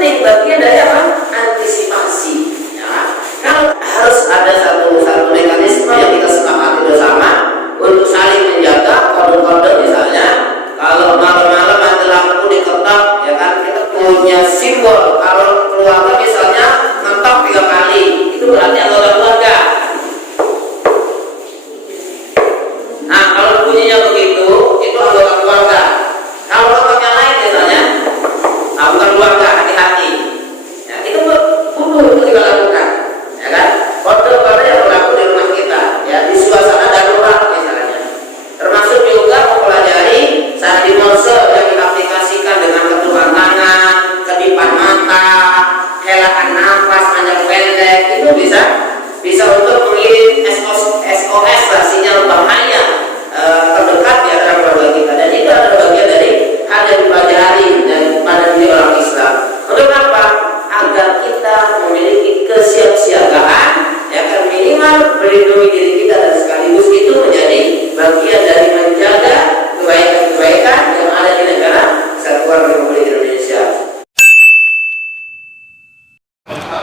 penting, bagian dari apa? Antisipasi. Ya. Kalau harus ada satu mekanisme yang kita sepakati bersama untuk saling menjaga kode-kode, misalnya kalau malam-malam mati lampu diketok, ya kan, kita punya simbol. Kalau keluarga misalnya ngetok 3 kali, itu berarti anggota keluarga. Nah, kalau bunyinya begitu, itu anggota keluarga. Kalau ketok yang lain misalnya, bukan keluarga, hati-hati. Ya, itu butuh kita lakukan, ya kan? Kode-kode yang berlaku di rumah kita, ya, di suasana darurat misalnya. Termasuk juga mempelajari sandi Morse yang diaplikasikan dengan ketukan tangan, kedipan mata, helaan nafas panjang pendek, itu bisa untuk mengirim SOS lah, sinyal bahaya terdekat di antara keluarga kita. Dan itu adalah bagian dari hal yang dipelajari dan pada diri orang Islam. Untuk apa? Agar kita memiliki kesiapsiagaan, ya kan, minimal melindungi diri kita, dan sekaligus itu menjadi bagian dari menjaga kebaikan-kebaikan yang ada di negara Kesatuan Republik Indonesia.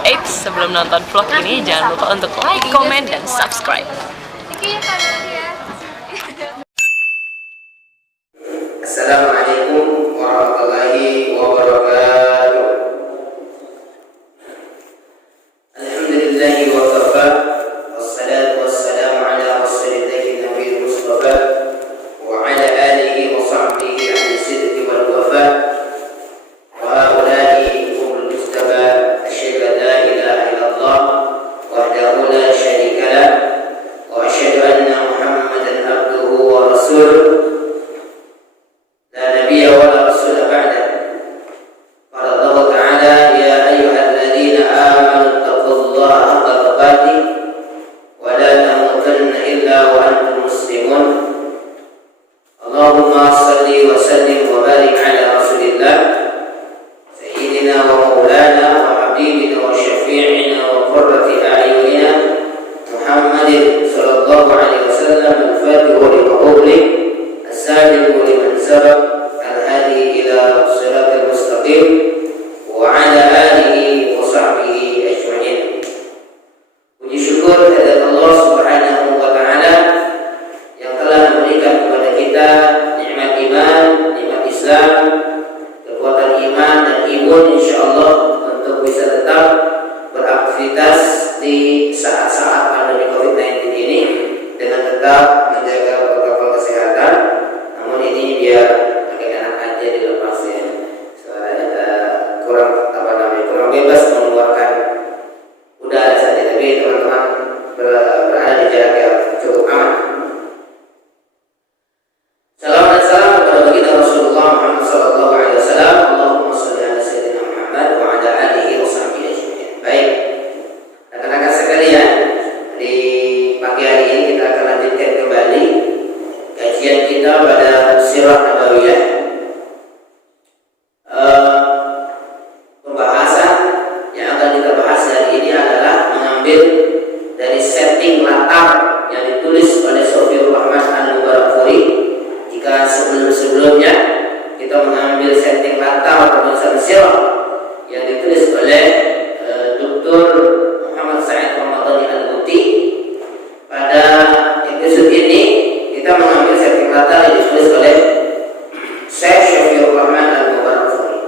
Eits, sebelum nonton vlog ini jangan lupa untuk like, comment, dan subscribe. Assalamualaikum warahmatullahi wabarakatuh. Alhamdulillahi wa kafa, wassalatu wassalamu ala rasulillahi nabiyil mustafa wa ala alihi wa sahbihi ahli sidqi wal wafa wa haula'i humul mustafa asyhadu an la ilaha illallah wahdahu la syarika lah wa asyhadu anna muhammadan abduhu wa rasuluh Allahumma salli wa sallim wa barik ala rasulillah sayyidina wa maulana wa habibina wa syafi'ina wa qurrati a'yunina Muhammadin sallallahu alaihi wasallam al-fatihu lima ughliq as-sadiqu liman sabaq al-hadi ila siratal mustaqim wa ala alihi wa sahbihi ajma'in. Puji syukur kepada Allah Subhanahu wa taala yang telah memberikan kepada kita nikmat iman, nikmat Islam, kekuatan iman dan imun insyaallah untuk bisa tetap beraktivitas di saat-saat pandemi COVID-19 ini dengan tetap menjaga protokol kesehatan. Namun ini dia agak enak aja dilepas ya, soalnya kurang bebas mengeluarkan udara saja, tapi teman-teman berada di jarak yang cukup aman. Salam dan salam kepada baginda Rasulullah Muhammad sallallahu alaihi wasallam. Allahumma shalli ala sayyidina Muhammad wa ala alihi wa sahbihi ajma'in. Baik, rekan-rekan sekalian, di pagi hari ini kita akan lanjutkan kembali kajian kita pada Sirah Nabawiyah. Pembahasan yang akan kita bahas hari ini adalah mengambil dari setting latar yang ditulis oleh Sofiur Rahman Al-Mubarakfuri. Jika sebelum-sebelumnya kita mengambil setting latar penulisan sirah yang ditulis oleh Dr. Muhammad Said Ramadhani Al-Buti, pada episode ini kita mengambil setting latar yang ditulis oleh Syekh Sofiur Rahman Al-Mubarakfuri.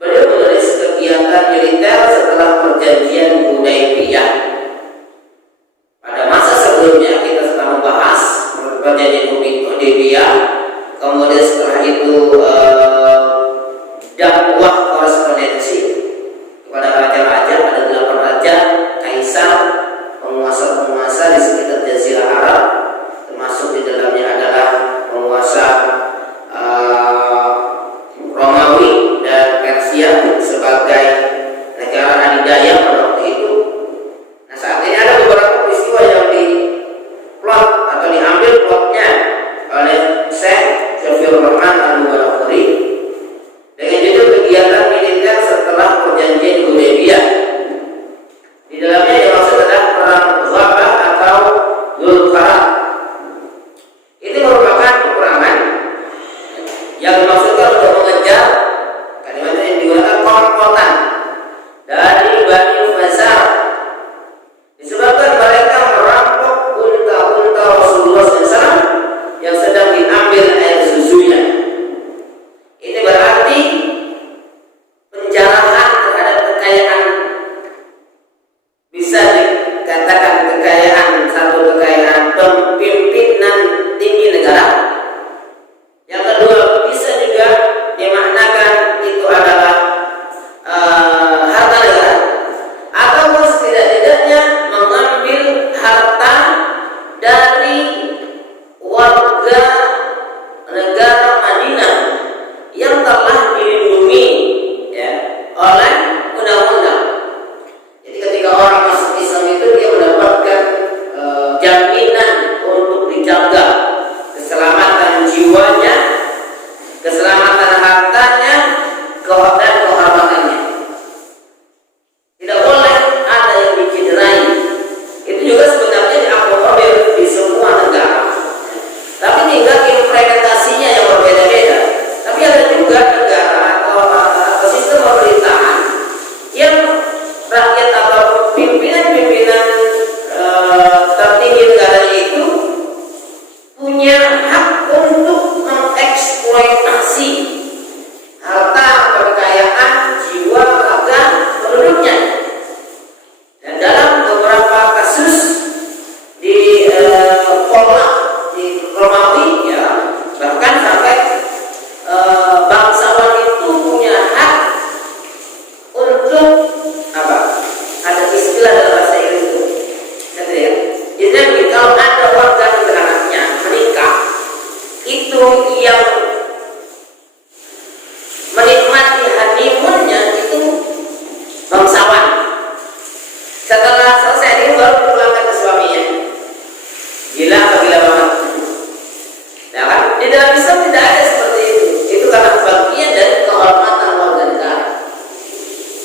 Beliau menulis kegiatan militer setelah perjanjian Hudaybiyah. Pada masa sebelumnya kita telah membahas perjanjian Hudaybiyah, kemudian setelah itu dakwah korespondensi kepada raja-raja, ada 8 raja, kaisar, penguasa-penguasa di sekitar Jazirah Arab, termasuk di dalamnya adalah penguasa Romawi dan Persia sebagai negara adidaya pada waktu itu. Nah,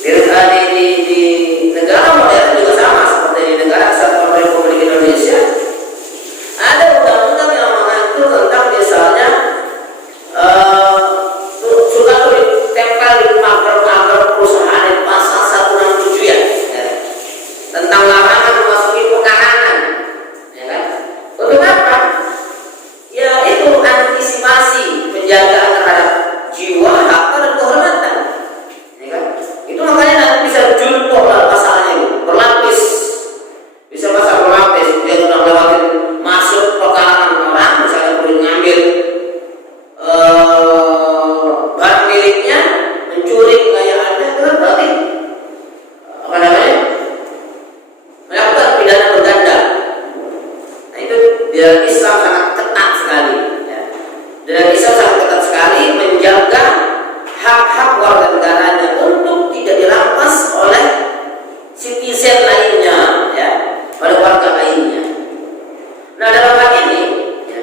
Di negara modern juga sama seperti di negara Kesatuan Republik Indonesia. Ada undang-undang yang mengatur tentang misalnya sudah ditempel di pagar-pagar perusahaan di pasal 167 ya, tentang larangan memasuki pekarangan, ya kan? Untuk apa? Ya itu antisipasi penjagaan terhadap jiwa, harta dan kehormatan, ya kan? Itu makanya nanti bisa juntuh lah pasalnya itu, berlapis, bisa pasal berlapis. Dia sudah lewatin masuk pekarangan orang, misalnya boleh ngambil barang miliknya, mencuri kekayaannya, itu kan berarti apa namanya, melakukan pidana berganda. Nah itu dalam Islam sangat ketat sekali ya. Dalam Islam sangat ketat sekali menjaga hak-hak warga negaranya untuk tidak dirampas oleh citizen lainnya ya, oleh warga lainnya. Nah dalam hal ini ya,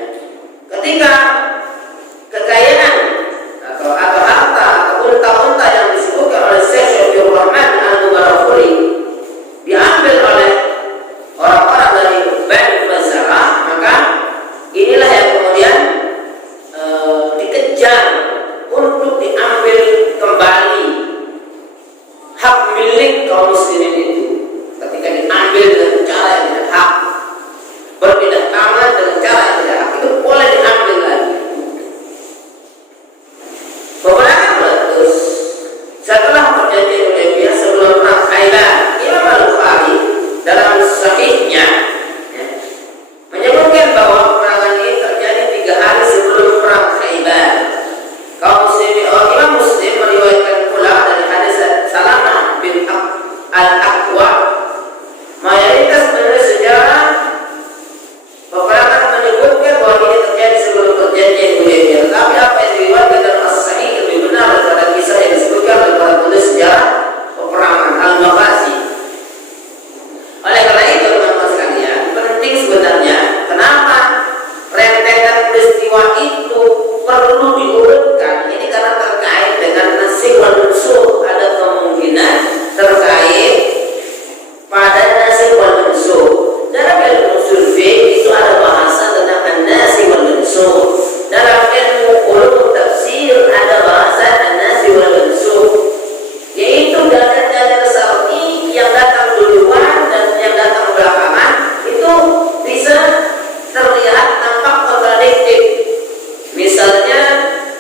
ketika kekayaan atau harta atau unta-unta yang disebutkan oleh Syekh Syafiur Rahman Al-Mubarafuri diambil oleh orang-orang dari Bani Fazzarah, maka inilah yang kemudian dikejar untuk diambil kembali hak milik kaum muslimin itu. Ketika diambil dengan cara yang tidak hak, berpindah tangan dengan cara yang tidak hak, itu boleh diambil lagi. Peperangan meletus setelah perjanjian Hudaybiyah sebelum perang Khaibar. Imam Al-Bukhari dalam sahihnya ya, menyebutkan bahwa peperangan ini terjadi 3 hari sebelum perang Khaibar. Kaum muslimin, Imam Muslim meriwayatkan pula dari hadis Salamah bin Al-Aqwa, mayoritas penulis sejarah peperangan menyebutkan bahwa ini terjadi sebelum perjanjian Hudaybiyah. Tapi apa yang diriwayatkan dalam As-Sahih lebih benar daripada kisah yang disebutkan oleh para penulis sejarah peperangan Al-Maghazi. Oleh karena itu teman-teman sekalian, penting sebenarnya kenapa rentetan peristiwa itu perlu diurutkan. Ini karena terkait dengan nasib wal nusyur. Ada kemungkinan terkait pada nasib wal nusyur. Dalam ilmu survei itu ada bahasa tentang an-nasib wal nusyur. Dalam ilmu ulum tafsir ada bahasa an-nasib wal nusyur, yaitu data-data syar'i yang datang duluan dan yang datang belakangan itu bisa terlihat nampak kontradiktif. Misalnya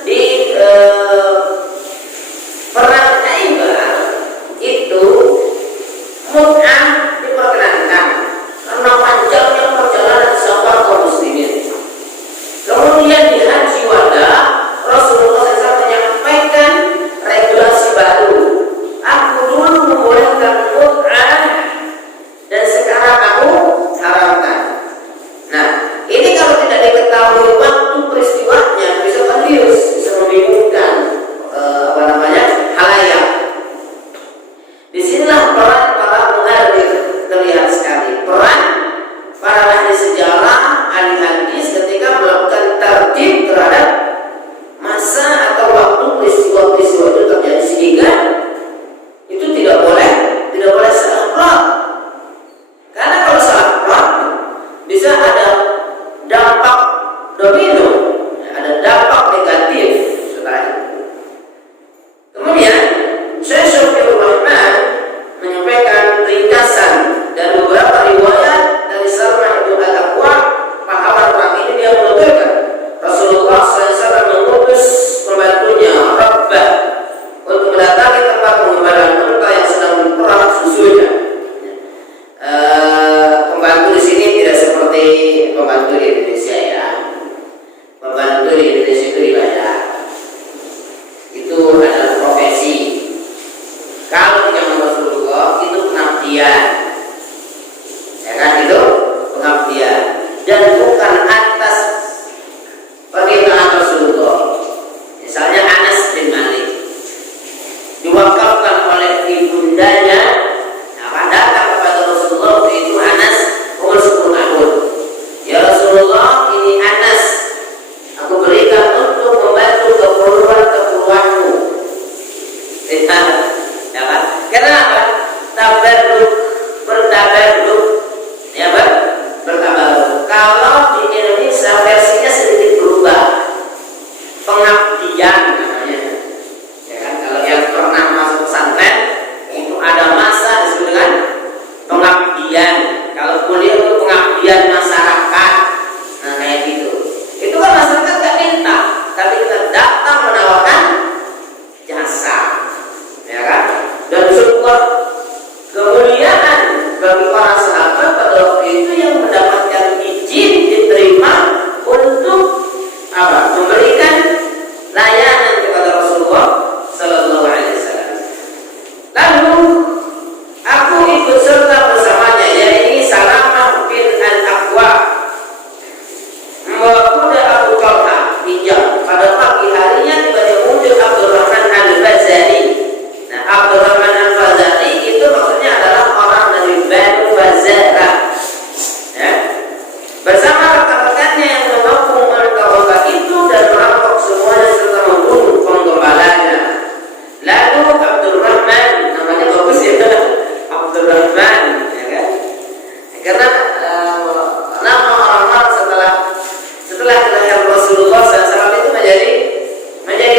di perang Khaibar itu mut'ah diperkenankan karena panjangnya perjalanan safar kaum muslimin. Kemudian di Haji Wada Rasulullah SAW menyampaikan regulasi baru. Aku dulu membolehkan mut'ah dan sekarang aku haramkan. Nah, ini kalau tidak diketahui waktu peristiwanya bisa kelius, bisa membingungkan halayak. Disinilah peran para muharrir terlihat sekali. Peran para ahli sejarah, ahli hadis ketika melakukan tartib terhadap masa atau waktu peristiwa-peristiwa itu terjadi, sehingga itu tidak boleh salah plot. Karena kalau salah plot bisa ada dampak domino, ada dampak negatif setelah itu. Kemudian Syekh Syafiur Rahman menyampaikan ringkasan dan beberapa riwayat dari Salamah bin Al-Aqwa, pahlawan perang ini. Dia menuturkan Rasulullah SAW mengutus pembantunya Rabbah untuk mendatangi tempat pengembaraan unta yang sedang diperah susunya. Pembantu di sini tidak seperti pembantu di Indonesia ya. Pembantu di Indonesia itu dibayar. Itu adalah profesi. Kalau di zaman Rasulullah itu pengabdian, ya kan, itu pengabdian dan bukan atas permintaan Rasulullah. Misalnya Anas bin Malik diwakafkan oleh ibundanya, datang kepada Rasulullah waktu itu Anas umur 10 tahun. Ya Rasulullah, ini Anas aku berikan untuk membantu keperluanmu. Ya kan? itu yang mendapatkan izin diterima untuk apa? Memberikan layanan kepada Rasulullah Sallallahu Alaihi Wasallam. Lalu aku ikut serta bersamanya, yaitu Salamah bin Al-Aqwa, membawa kuda Abu Talha pinjam. Pada pagi harinya tiba-tiba muncul Abdurrahman Al-Fazari. Nah, Abdurrahman Al-Fazari itu maksudnya adalah orang dari Banu Fazara, ya, bersama rekan-rekannya yang mengepung unta-unta itu dan merampok semuanya serta membunuh penggembalanya. Lalu Abdurrahman, namanya bagus ya, Abdurrahman, ya kan? Karena nama orang-orang setelah kelahiran Rasulullah SAW itu menjadi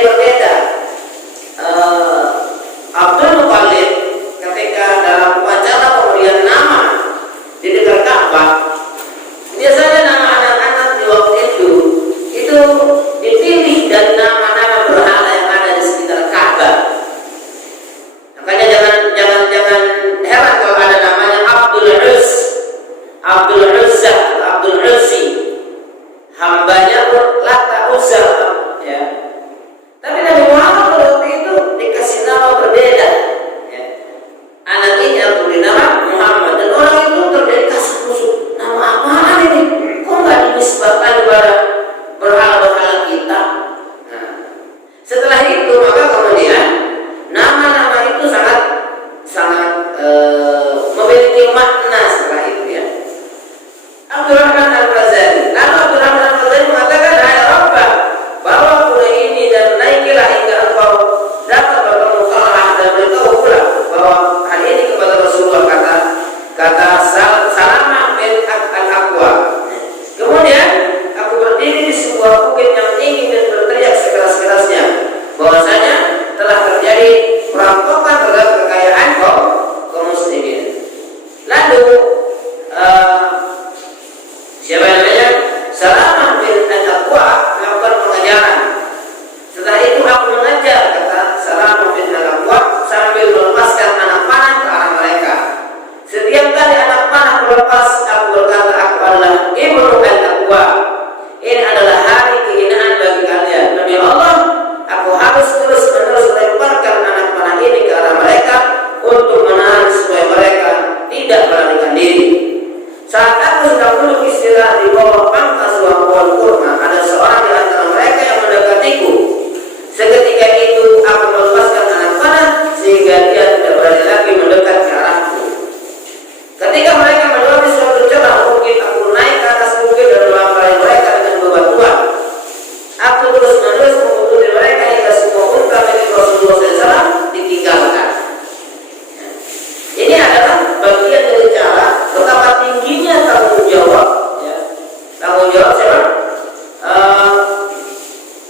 berbeda. Abdul Muthalib ketika dalam upacara pemberian nama di dekat Ka'bah, biasanya nama anak-anak di waktu itu dipilih dari nama-nama berhala yang ada di sekitar Ka'bah. Makanya jangan heran kalau ada namanya Abdul Uzza, Abdul Uzzi, hambanya Lata Uzza, ya. Tapi Nabi Muhammad waktu itu dikasih nama berbeda, ya. Anak ini diberi nama Muhammad, dan orang itu terjadi kasus-kusuk, nama apaan ini? Kok nggak dinisbatkan kepada berhala-berhala kita? Nah, setelah itu maka kemudian nama-nama itu sangat memiliki makna setelah itu, ya. Abdurrahman Al-Fazari. Lalu Abdurrahman Al-Fazari mengatakan, hai Rabbah, bawa kuda ini dan naikilah hingga engkau dapat bertemu Allah dan beritahu pula bahwa hal ini kepada Rasulullah, kata Salamah bin Al-Aqwa. Kemudian aku berdiri di sebuah bukit yang tinggi dan berteriak sekeras-kerasnya bahwasanya telah terjadi perampokan terhadap kekayaan kaum muslimin. Lalu siapa namanya? Salamah bin Al-Aqwa melakukan pengejaran. Setelah itu aku mengejar, kata Salamah bin Al-Aqwa, sambil melepaskan anak panah ke arah mereka. Setiap kali anak panah melepas, aku berkata, aku adalah Ibnu Al-Aqwa. Ini adalah hari kehinaan bagi kalian. Demi Allah, aku harus terus-menerus melemparkan anak panah ini ke arah mereka untuk menahan supaya mereka tidak melarikan diri. Saat aku sedang duduk istirahat di bawah pangkas sebuah pohon kurma, ada seorang di antara mereka yang mendekatiku. Seketika itu aku melepaskan anak panah sehingga dia tidak berani lagi mendekat ke arahku. Ketika mereka melewati suatu celah bukit, aku naik ke atas bukit dan melampaui mereka dengan bebatuan. Aku terus-menerus mengikuti mereka hingga semua unta milik Rasulullah SAW ditinggalkan. Ini adalah bagian dari cara betapa tingginya tanggung jawab, ya. Tanggung jawab siapa?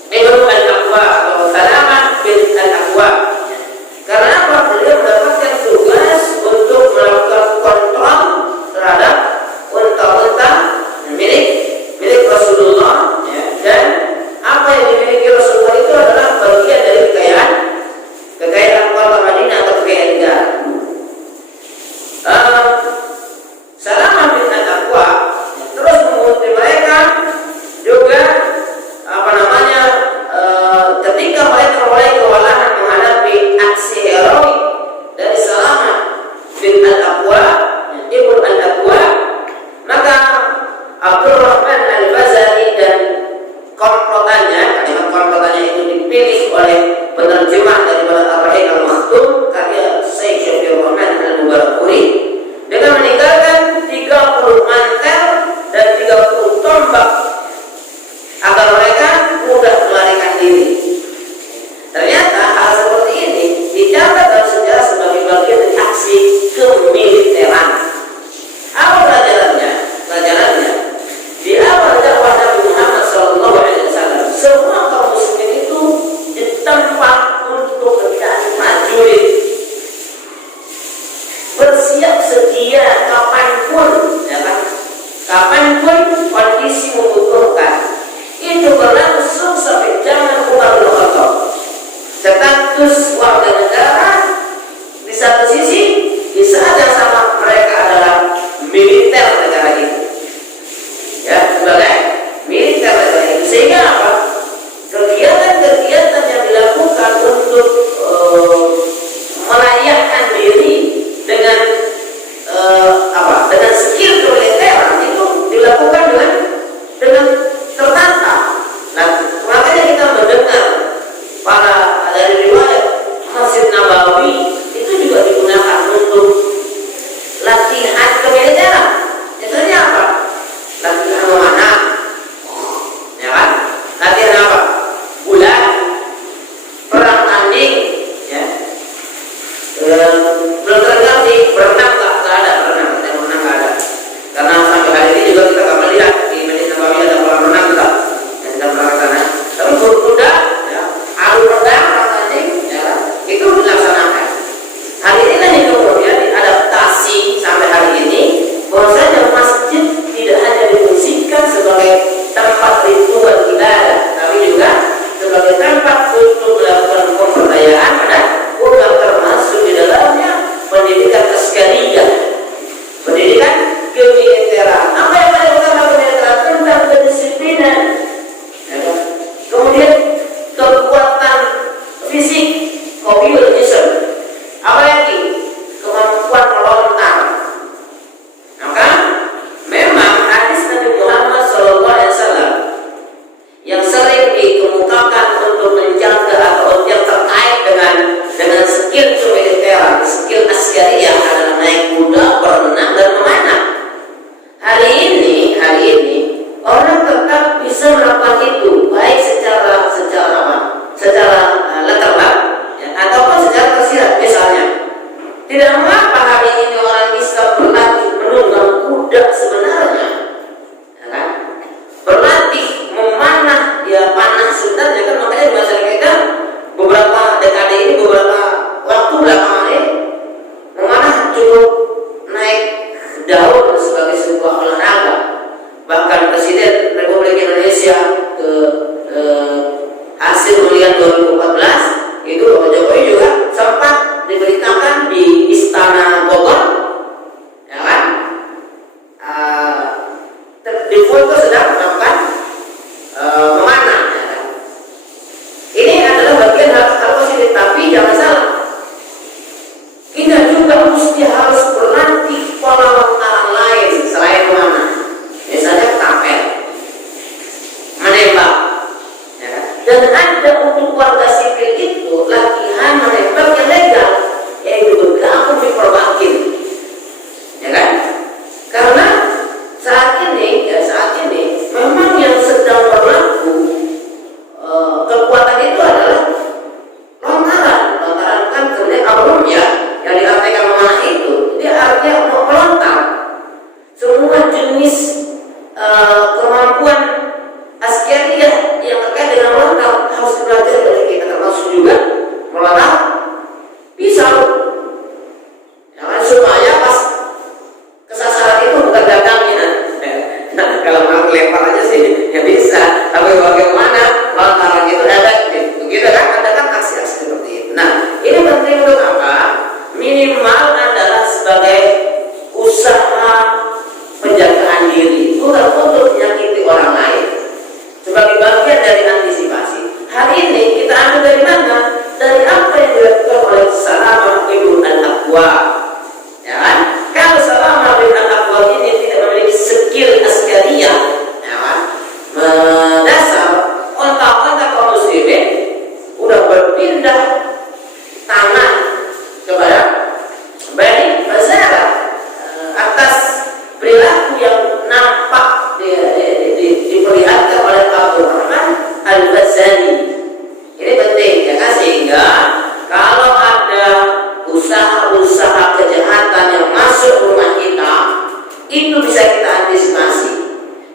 Ibnu Al-Aqwa atau Salamah bin Al-Aqwa. Karena apa? Beliau mendapatkan tugas untuk melakukan kontrol terhadap unta-unta milik Rasulullah, ya. Dan apa yang dimiliki Rasulullah itu adalah bagian dari kekayaan kota Madinah atau kekayaan negara. Salamah bin Al-Aqwa terus mengikuti mereka juga ketika mereka mulai kewalahan menghadapi aksi heroik dari Salamah bin Al-Aqwa, Ibnu Al-Aqwa, maka Abdurrahman Al-Fazari dan komplotannya, kalimat komplotannya itu dipilih oleh penerjemah daripada Ar-Rahim Al-Maktum karya Syekh Syafir Rahman Al-Mubarakuri, dengan meninggalkan 30 mantel dan 30 tombak agar mereka mudah melarikan diri. Ternyata hal seperti ini dicatat dalam sejarah sebagai bagian dari aksi kemiliteran. Apa pelajarannya? Di awal dakwah Nabi Muhammad SAW, semua kaum muslimin itu ditempa untuk menjadi prajurit, bersiap sedia kapanpun, ya kan? Kapanpun kondisi membutuhkan. Itu berlangsung sampai zaman Umar bin Khattab. Status warga negara di satu sisi, di saat yang sama mereka adalah militer negara itu. dilakukan dengan tertata. Nah, makanya kita mendengar para dari riwayat Masjid Nabawi itu juga digunakan untuk latihan kemiliteran. Contohnya apa? Latihan memanah, ya kan? Latihan apa? Bulan, perang tanding, ya. Belum terjadi berenang nggak ada berenang, nggak ada. Karena sampai hari ini juga kita nggak melihat di Masjid Nabawi ada kolam renang nggak yang sedang melaksanakan. Tapi kuda, ya, adu pedang, perang tanding, ya, itu dilaksanakan. Hari ini kan kemudian diadaptasi sampai hari ini bahwasanya masjid tidak hanya difungsikan sebagai tempat ritual ibadah, tapi juga sebagai tempat untuk melakukan pemberdayaan dan bukan termasuk di dalamnya pendidikan askariyah, pendidikan kemiliteran. Apa yang paling utama kemiliteran? Tentang kedisiplinan, ya, kemudian kekuatan fisik, komunisme, apa lagi? Kemampuan melontar. Maka memang hadis Nabi Muhammad SAW yang sering dikemukakan untuk menjaga atau yang terkait dengan skill kemiliteran, skill askariyah adalah naik kuda, berenang dan memanah. Hari ini orang tetap bisa melakukan itu, baik secara letterlek, ya, ataupun secara tersirat. Misalnya, tidak mengapa hari ini orang bisa berlatih menunggang kuda sebenarnya, ya kan? Berlatih memanah, ya panah sebenarnya kan. Makanya di masyarakat kita beberapa dekade ini, beberapa waktu belakangan ini, memanah cukup naik daun sebagai sebuah olahraga. Bahkan Presiden Republik Indonesia hasil pemilihan 2014 itu Bapak Jokowi juga sempat diberitakan di Istana Bogor, ya kan, di foto sedang melakukan memanah, ya kan? Ini adalah bagian hal positif, tapi jangan salah, kita juga mesti harus berlatih pola lontaran lain selain memanah. Misalnya tapel, menembak, ya kan? Dan ada untuk warga sipil itu latihan menembak yang legal, yaitu bergabung di Perbakin, ya kan? Karena saat ini memang yang sedang berlaku kekuatan itu adalah lontaran kan sebenarnya abrum, ya, yang diartikan memanah itu dia artinya melontar. Semua jenis kemampuan askariyah yang terkait dengan melontar harus dipelajari oleh kita, termasuk juga melontar pisau, ya kan, supaya pas kesasaran itu bukan gagangnya. Nah, kalau mau lempar aja sih ya bisa, tapi bagaimana lontaran itu efektif, begitu kan? Ada kan aksi-aksi seperti itu. Nah, ini penting untuk apa? Minimal adalah sebagai usaha penjagaan diri, bukan untuk menyakiti orang lain, sebagai bagian dari antisipasi. Hari ini kita ambil dari mana? Dari apa yang dilakukan oleh Salamah bin Al-Aqwa, ya kan? Kalau Salamah bin Al-Aqwa ini tidak memiliki skill askariyah, ya kan, mendasar, ontak-ontak kaum muslimin udah berpindah tangan kepada Bani Fazarah atas perilaku yang nampak diperlihatkan oleh Abdurrahman Al-Ghazali. Ini penting, ya kan? Sehingga kalau ada usaha-usaha kejahatan yang masuk rumah kita, itu bisa kita antisipasi.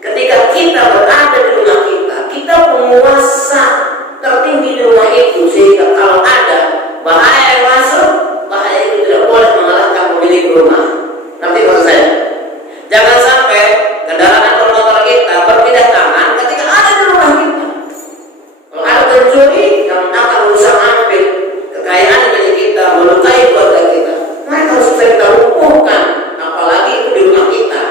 Ketika kita berada di rumah kita, kita penguasa tertinggi di rumah itu, sehingga kalau ada bahaya yang masuk, bahaya itu tidak boleh mengalahkan pemilik rumah. Nanti maksud saya, jangan sampai kendaraan bermotor kita berpindah tangan ketika ada di rumah kita. Kalau ada pencuri yang akan berusaha ambil kekayaan milik kita, melukai keluarga kita, mereka harus kita lumpuhkan, apalagi itu di rumah kita.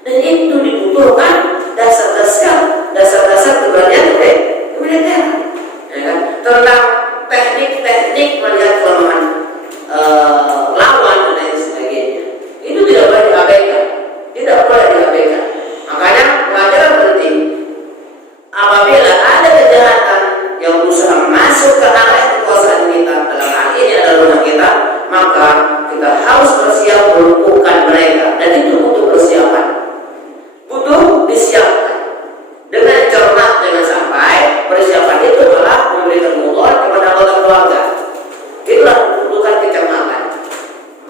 Dan itu dibutuhkan dasar-dasar keberanian militer, ya kan? Tentang teknik-teknik melihat kelemahan lawan dan lain sebagainya.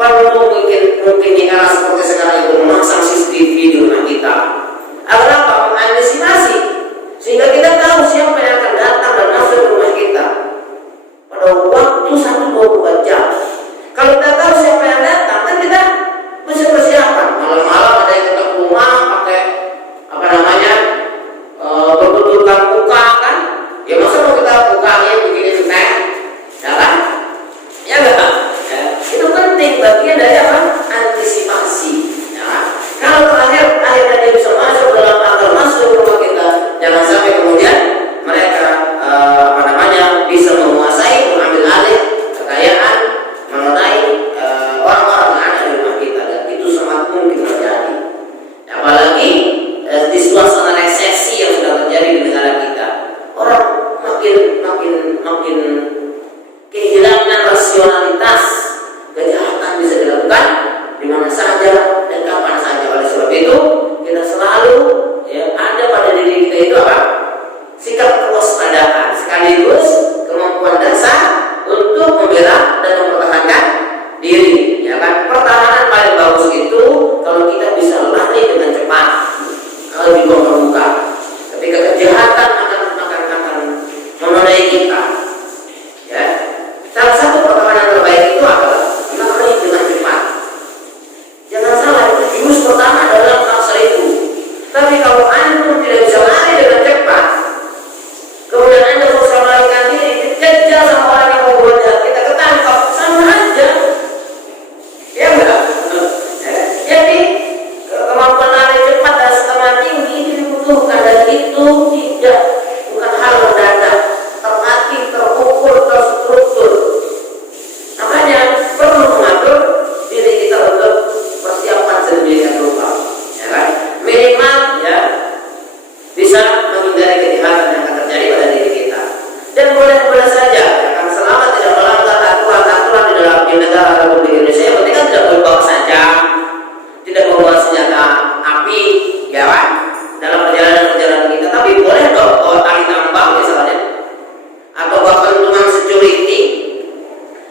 perlu mungkin di era seperti sekarang itu memasang CCTV di rumah kita. Agar apa? Mengantisipasi sehingga kita tahu siapa yang akan datang dan masuk ke rumah kita pada waktu 1-2 jam. Kalau kita tahu siapa yang datang, kan kita bisa persiapan. Malam-malam ada yang ketok rumah pakai apa namanya berbentukan buka kan? Ya masa mau kita bukanya begini teh, ya kan? Ya enggak? Ya, itu penting bagian dari apa? Antisipasi. Ya. Kalau akhirnya dia bisa masuk dalam akal masuk rumah kita, jangan sampai kemudian mereka apa namanya bisa menguasai, mengambil alih kekayaan, menodai orang-orang yang ada di rumah kita, dan itu sangat mungkin terjadi. Apalagi di suasana resesi yang sudah terjadi di negara kita, orang makin kehilangan rasionalitas, kejahatan bisa dilakukan di mana saja dan kapan saja. Oleh sebab itu kita selalu ada pada diri kita itu apa? Sikap kewaspadaan sekaligus kemampuan dasar untuk membela dan mempertahankan diri. Ya kan? Pertahanan paling bagus itu kalau kita bisa lari dengan cepat, kalau di bawah terbuka. Ketika kejahatan akan menodai kita, ya. Salah satu pertahanan terbaik itu adalah lari dengan cepat. Jangan salah, itu jurus pertama dalam bangsa itu. Tapi kalau antum tidak bisa lari dengan cepat, kemudian anda berusaha melarikan diri, dikejar sama orang yang mau buat jahat, kita ketangkap, sama aja. Ya enggak? Jadi kemampuan lari cepat dan setengah tinggi itu dibutuhkan, dan itu bukan hal mendadak, terlatih, terukur, terstruktur. Makanya perlu mengatur diri kita untuk persiapan sedemikian rupa, ya kan? Minimal ya bisa menghindari kejahatan yang akan terjadi pada diri kita. Dan boleh-boleh saja, ya kan, selama tidak melanggar aturan-aturan di negara Republik Indonesia, yang penting kan tidak boleh bawa sajam, tidak membawa senjata api, ya kan? Dalam perjalanan kita, tapi boleh dong bawa tali tambang misalnya, atau bawa pentungan security,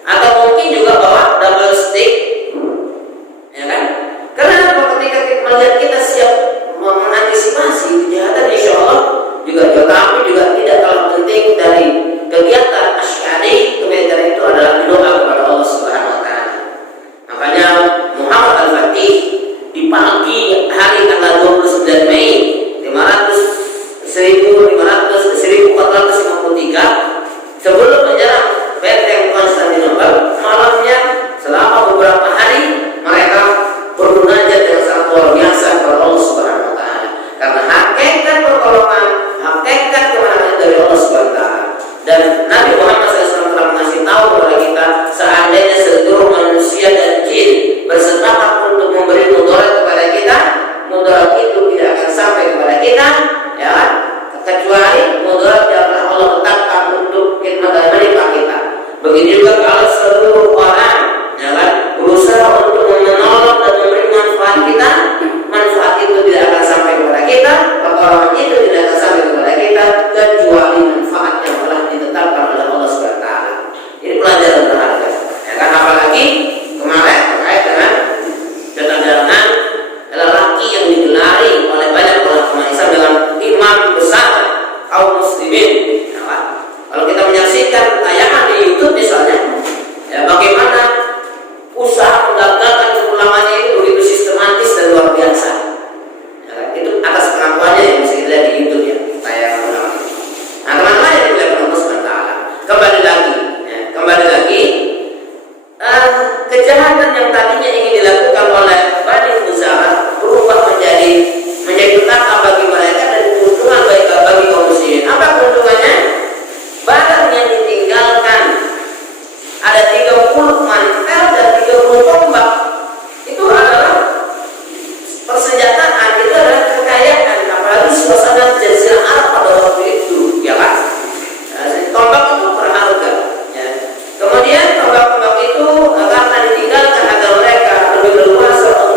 atau mungkin juga bawa double stick, ya kan? Karena ketika kita melihat kita siap mengantisipasi kejahatan, insya Allah tapi juga tidak kalah penting dari kegiatan asyari, kegiatan itu adalah doa kepada Allah Subhanahu Wa Taala. Makanya Muhammad Al-Fatih di pagi hari tanggal 29 Mei 1453 sebelum menyerang benteng Konstantinopel, malamnya selama beberapa hari mereka bermunajat dengan sangat luar biasa kepada Allah Subhanahu Wa Taala, karena hakikat pertolongan, hakikat kemenangan dari Allah Subhanahu Wa Taala. Dan Nabi Muhammad SAW telah mengasih tahu kepada kita, seandainya seluruh manusia dan jin bersepakat untuk memberi mudarat kepada kita, mudarat itu tidak akan sampai kepada kita, ya, kecuali mudarat yang Allah tetapkan untuk menimpa kita. Begitu juga kalau seluruh orang, ya kan, berusaha untuk menolong dan memberi manfaat kita, manfaat itu tidak akan sampai kepada kita, pertolongan itu tidak akan sampai kepada kita, kecuali manfaat yang telah ditetapkan oleh Allah Subhanahu Wa Taala. Ini pelajaran berharga, ya kan? Apalagi kemarin terkait dengan kedatangan lelaki yang digelari oleh banyak ulama Islam dengan imam besar kaum muslimin, ya kan? Kalau kita menyaksikan tayangan di YouTube misalnya, ya, bagaimana usaha menggagalkan kepulangannya itu begitu sistematis dan luar biasa, ya, itu atas pengakuannya yang bisa dilihat di YouTube, ya, tayangan ulama. Nah, teman-teman yang dimuliakan Allah Subhanahu Wa Taala, kembali lagi, kejahatan yang tadinya ingin dilakukan oleh Bani Khuza'ah berubah menjadi petaka bagi mereka dan keuntungan bagi kaum muslimin. Apa keuntungannya? Barang yang ditinggalkan ada 30 mantel dan 30 tombak, itu adalah persenjataan, itu adalah kekayaan, apalagi suasana Jazirah Arab pada waktu itu, ya kan? Tombak itu berharga, ya. Kemudian tombak-tombak itu karena ditinggalkan agar mereka lebih leluasa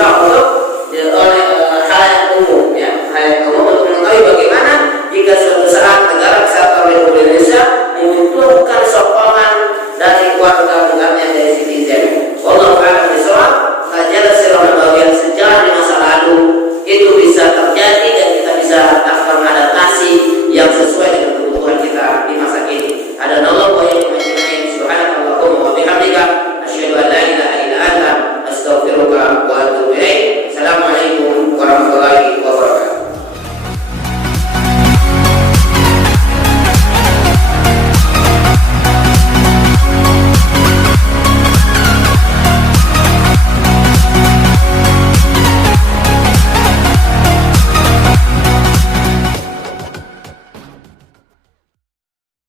dibuka untuk oleh hal yang umum, ya, hal yang umum untuk mengetahui bagaimana jika suatu saat negara kesatuan Republik Indonesia membutuhkan sokongan dari keluarga negaranya dari